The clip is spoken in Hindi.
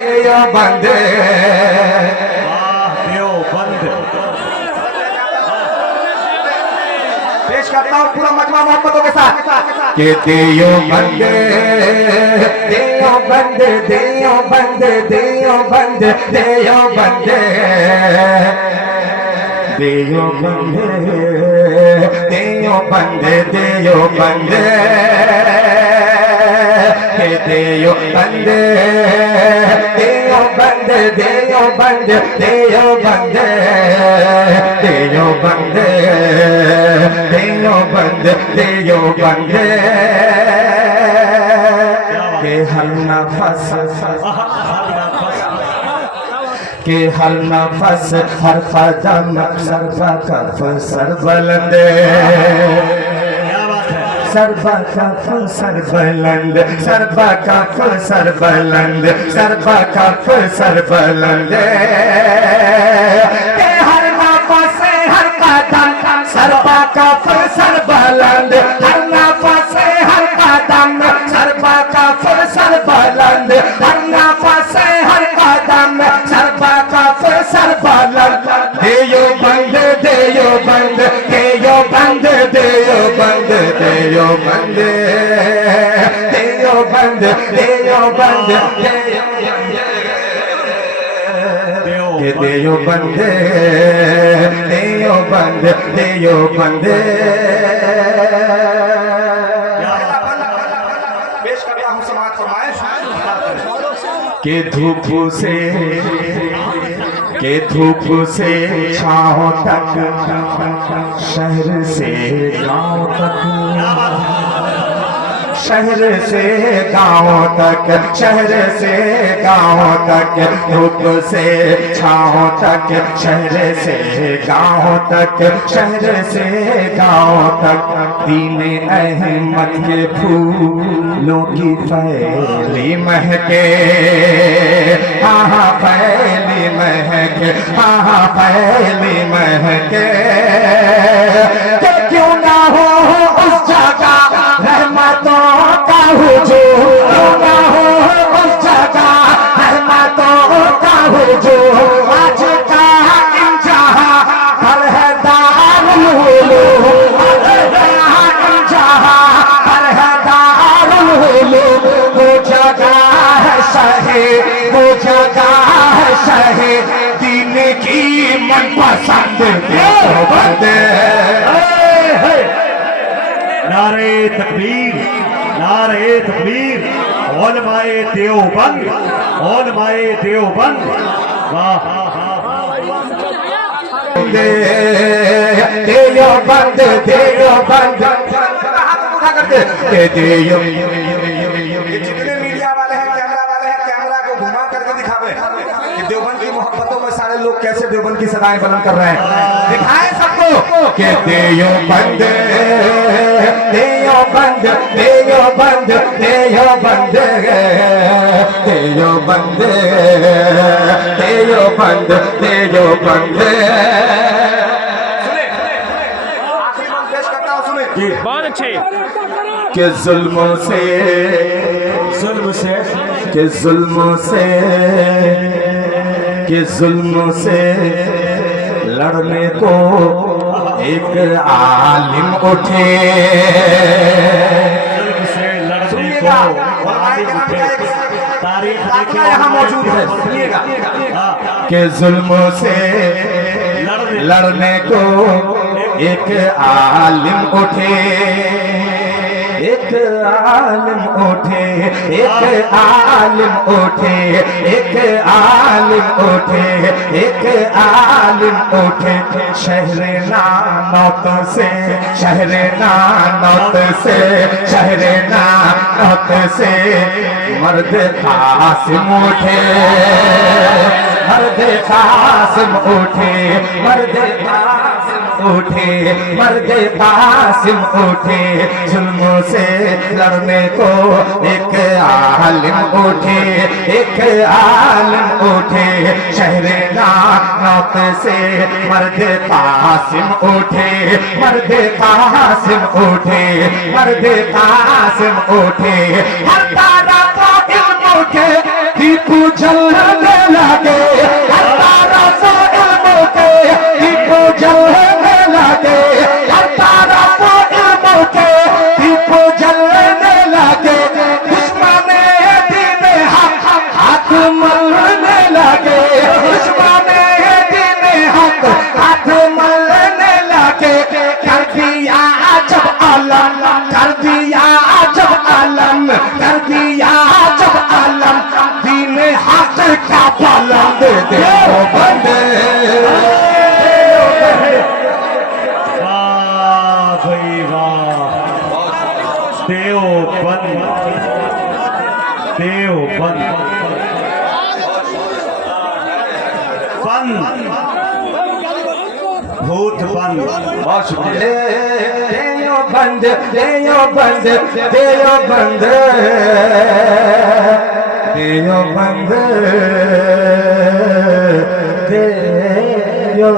देवबंद पेश करता हूँ पूरा मजमा मोहब्बतों के साथ के देवबंद देवबंद देवबंद देवबंद देवबंद देवबंद देवबंद देवबंद के देवबंद देवबंद देवबंद देवबंद देवबंद देवबंद देवबंद के हर नफस के हर नफस हर कदम सरबा कफ सरबलंद सरबा कफ सरबलंद सरबा कफ सरबलंद सरबा कफ सरबलंद के हर नफस हर कदम सरबा कफ सरबलंद हर नफस हर कदम सरबा कफ सरबलंद हर नफस हर कदम सरबा कफ सरबलंद देवबंद देवबंद देवबंद देवबंद देवबंद देवबंद देवबंद देवबंद देवबंद देवबंद पेश करता हूँ समाज फरमाइश के धूप से छाँव तक शहर से गाँव तक शहर से गाँव तक शहर से गाँव तक धूप से छाँव तक शहर से गाँव तक शहर से गाँव तक दीन अहमद के फूलों की फैली महके हाँ फैली महके हाँ फैली महके क्यों ना हो उस जगह रहमतों का हुजूम क्यों ना हो उस जगह रहमतों का हुजूम आज का इंजहा हर है दारुल उलूम आज का इंजहा हर है दारुल उलूम वो जगह है शहीद वो जगह है शहीद दीन की मनपसंद देवबंद नारे तकबीर नारे तकबीर उलमाए देवबंद उलमाए देवबंद वाह देवबंद देवबंद जितने मीडिया वाले हैं कैमरा को घुमा करके दिखावे कि देवबंद की मोहब्बतों में सारे लोग कैसे देवबंद की सदाएं बुलंद कर रहे हैं दिखाएं सबको कि देवबंद देवबंद देवबंद देवबंद देवबंद देवबंद देवबंद आखिरी बात पेश करता हूं सुने बहुत अच्छे के जुल्मों से के जुल्मों से लड़ने को एक आलिम उठे सुनिएगा तारीख यहाँ मौजूद है सुनिएगा के जुल्मों से लड़ने को एक आलिम उठे एक आलिम उठे एक आलिम उठे एक आलिम उठे एक आलिम उठे शहर नानौत से शहर नानौत से शहर नानौत से मर्द कासिम उठे मर्द कासिम उठे मर्द उठे मर्द कासिम उठे जुल्मों से लड़ने को एक आलिम उठे एक आलिम उठे शहर नानौत से मर्द कासिम उठे मर्द कासिम उठे मर्द कासिम उठे हर तारा को इल्म उठे दीप जलने लगे हर तारा से इल्म के दीप जलने लगे हर तारा से इल्म के दीप जलने लगे दुश्मन दीन हक हाथ मलने लगे दुश्मन दीन हक हाथ मलने लगे कर दिया जब आलम कर दिया जब आलम कर दिया जब आलम दीन हक का पालन दे दे ओ बंदे वाह भाई वाह देवबंद देवबंद बंद भूत बंद। बहुत शुक्रिया। बंद देयो बंद देयो बंद देयो बंद देयो